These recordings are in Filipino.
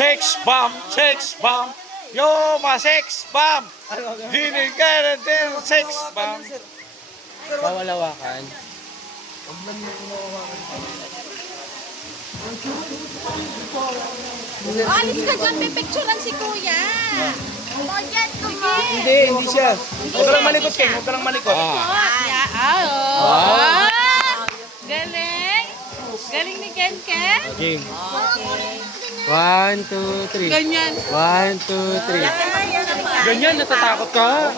Sex bomb. Yo, sex bomb. Binigyan natin ng sex bomb. Bawal hawakan. Alis ka dyan, may picturean si Kuya. Hindi siya. Huwag ka lang malikot, King. Huwag ka lang malikot. Galing. Galing ni Ken Ken. Game. 1, 2, 3. Ganyan. 1, 2, 3. Ganyan, natatakot ka.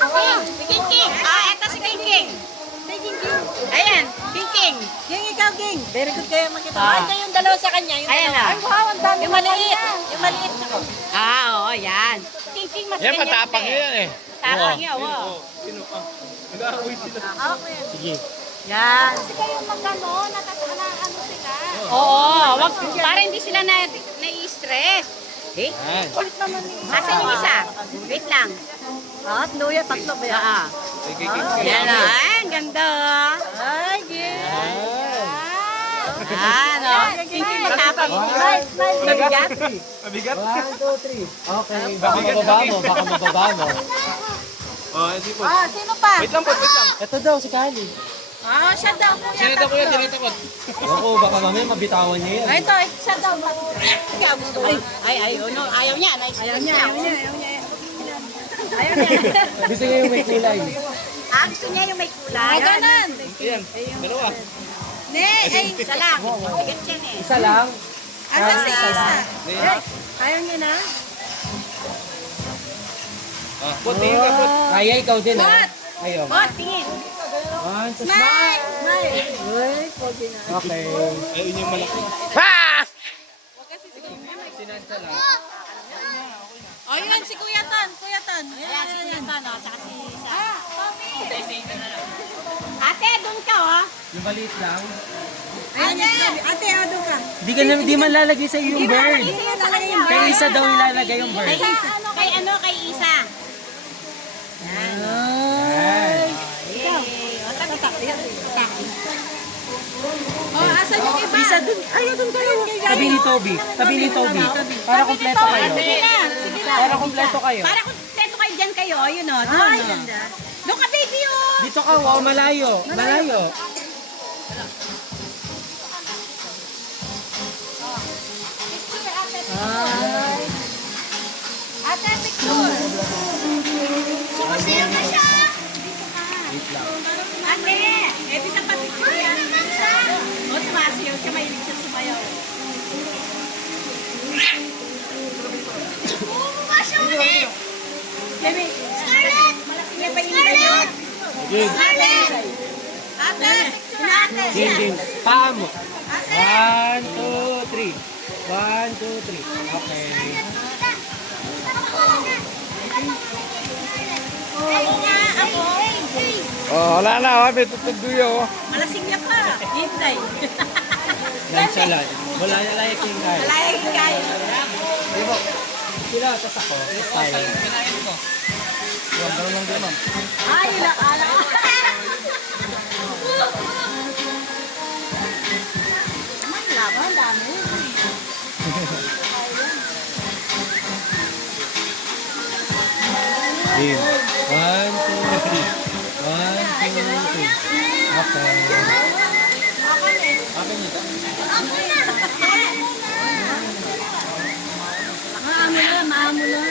Ako. Si King King. Eto si King King. Ayan, King King. King, ikaw, King. Very good kayo makita. Ito yung dalawa sa kanya. Yung Ayan dalawa. na. Ay, wow, ang dami. Yung maliit. Yung maliit. Oo, yan. King King, mas Yan, ganyan matapang din. yan eh. Tapang yan, wow. Nag-aaway sila. Sige. Yan. Kasi kayo magkano, ano sila. Oo, wag, para hindi sila na-stress. Eh, Yan. Kulit naman ni asan yung isa? Wait lang. At luya, tatlo ba yan? Yan o, ay, ang ganda. Ay, yeah. Yan o, King King matapang. Smile, smile. Mabigat. Mabigat? 1, 2, 3. Okay. Baka mababa mo. Baka mababa mo. Oh, hindi po. Sino pa? Wait lang po, wait lang. Ito daw, si Kali. Siya daw. Sino daw kuya, tinatakot? Ako, baka mamaya mabitawan niya yan. Ito, siya daw. Ikaw gusto mo. Ay, no, ayaw niya. Ayaw niya. Ayaw niya. Gusto niya yung may kulay. Gusto niya yung may kulay. Ganon. Ayan, dalawa. Isa lang. Bigat yan eh. Isa lang. Asa si Isa Isa? lang. Ayaw niya na? Puti ka, put. Kaya ikaw din, ha? Ayaw. Bot, tingin. 1, 2, Smile! Smile! Uy, pogi na. Okay. Ayun yung malaki. Ha! Sinadya lang. O, yun, si Kuya Ton. Kuya Ton. Ayan, si Kuya Tan, tsaka si Isa. Pogi! Ate, doon ka, oh. Yung maliit lang. Ate, ado ka. Di man lalagay sa iyo yung bird. Sige, talaga yung Kay isa daw ilalagay yung bird. Kay Isa. Yan. Asan yung iba? Isa dun. Ayaw dun kayo. Tabi ni Toby. Tabi ni Toby. Para kompleto kayo. Sige na. Para kompleto kayo. Para kung teto kayo dyan kayo, yun o. Doon, doon ka, baby, oh. Dito ka, wow, malayo. Malayo. Ate, picture. Sumasayaw na siya. Wait lang. Ate, bisa pa picture yan. O, sumasayaw siya, mahilig siya sumayaw. Bumaba siya ulit. Baby, Scarlett! Malaking niya pa yung gayon. Game. Scarlett! Ate, picture na ate. Game, game. Paa mo. 1, 2, 3. 1, 2, 3. Okay. Ako nga, ako. Oh, wala na. May tutugduyo. Malasing niya pa. Hintay. Nonchalant. Wala na lang yung kaya. Malayang kayo. Di mo. Sila, tas ako. Style. Yan, gano'n lang din, ma'am. Ay, nakala ko. Naman, laban, dami. Game. 1, 2, 3. 1, 2, 3. Okay. Akin nito. Maamo na.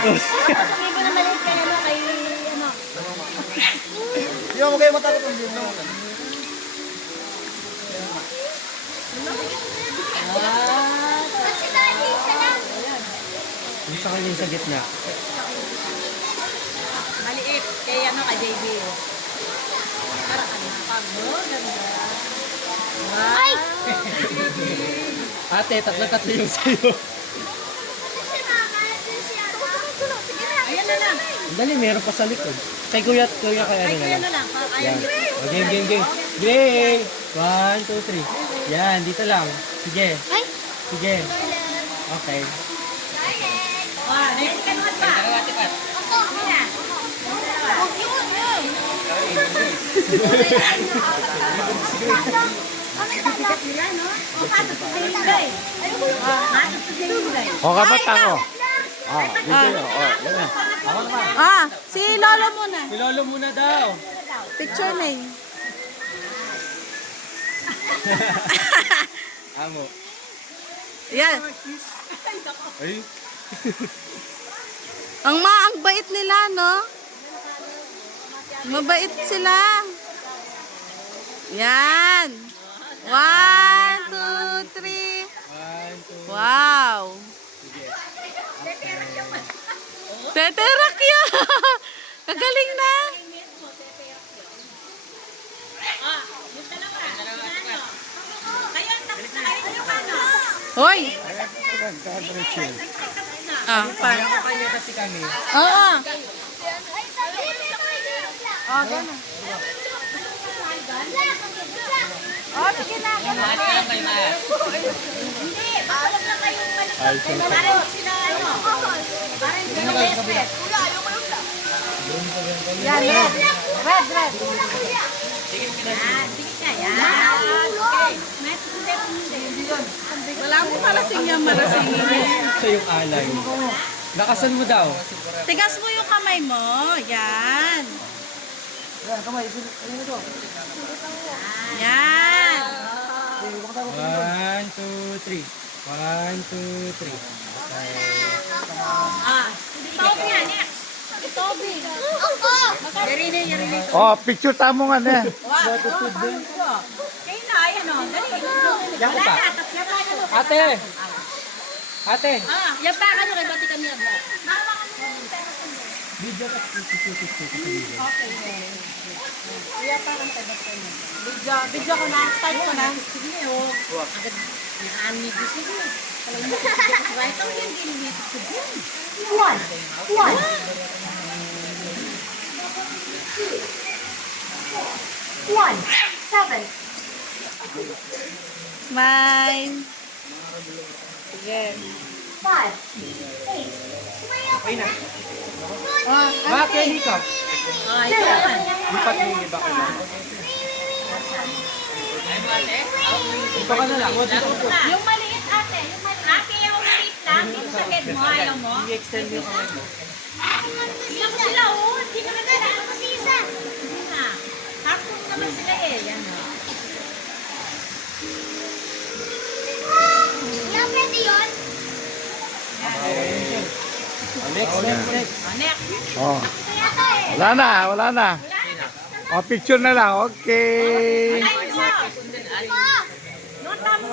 Sabi ko na maliit kay ano, kay ano. Hindi mo kayo matakot ang game naman. Hindi sa kanya yung sa gitna. Maliit kay ano, kay JB. Para anak mo, ganda. Ay! Ate, tatlo yung sa'yo. Ayan na lang. Dali, meron pa sa likod. Kay kuya kaya Ay, na kuya lang. na lang. Yan. Ayaw. O, game. Game! 1, 2, 3. Yan, dito lang. Sige. Ay! Sige. Okay. Ayan, kanuhat pa. Ayan. Bigat nila, no? O, pato sa linggay. Pato sa linggay. O, kapatang o. Video. Si Lolo muna. Si Lolo muna daw. Picture na eh. Amo. Yan. Ay. Ang bait nila, no? Mabait sila. Yan. 1, 2, 3. 1, 2. Wow. Teterak yan. Kagaling na. Yung dalawa. Kayo, tapos na kayo yung ano. Hoy. Ah, pa. Kanya kasi kami. Oo. Oh, gano'n. Oh, sige na. Hindi, makulang lang kayong malikot. Para hindi sila ano. Para hindi sila lesbet. Yan, red. Red, red. Yan, sige ka. Yan. Okay. Wala mo malasing yan, malasingin yan. Siya yung alay. Lakasan mo daw. Tigas mo yung kamay mo. Yan. Yan. 1, 2, 3. 1, 2, 3. Toby nga, next. Toby. Yarine, yarine. O, picture tamo nga na. Kayo na, ayan o. Dali. Yan ko Wala pa. na, tapos yan pa ano. Ate! Ate! Yan pa ano, kay bati kami yan. Video ko na. Start ko na. Sige, o. Agad, naani ko sige. Talagang nakikita ko sa ito, yan, ginilitit ko din. Smile. Sige. Bakit ka? Ah, ito naman. Lipat yung iba ka na. Ito ka na lang. Yung maliit ate, yung maliit. Ate, yung maliit lang. Dito sa head mo, ayaw mo. I-extend yung kamay mo. Sila ko sila, oh. Hindi ka na kailangan mo si isa. Hindi na. Half-cook naman sila eh. Yan o. Next. Oh, next. O. Wala na, wala na. O, picture na lang. Okay. Ay, isa. Yung tamo.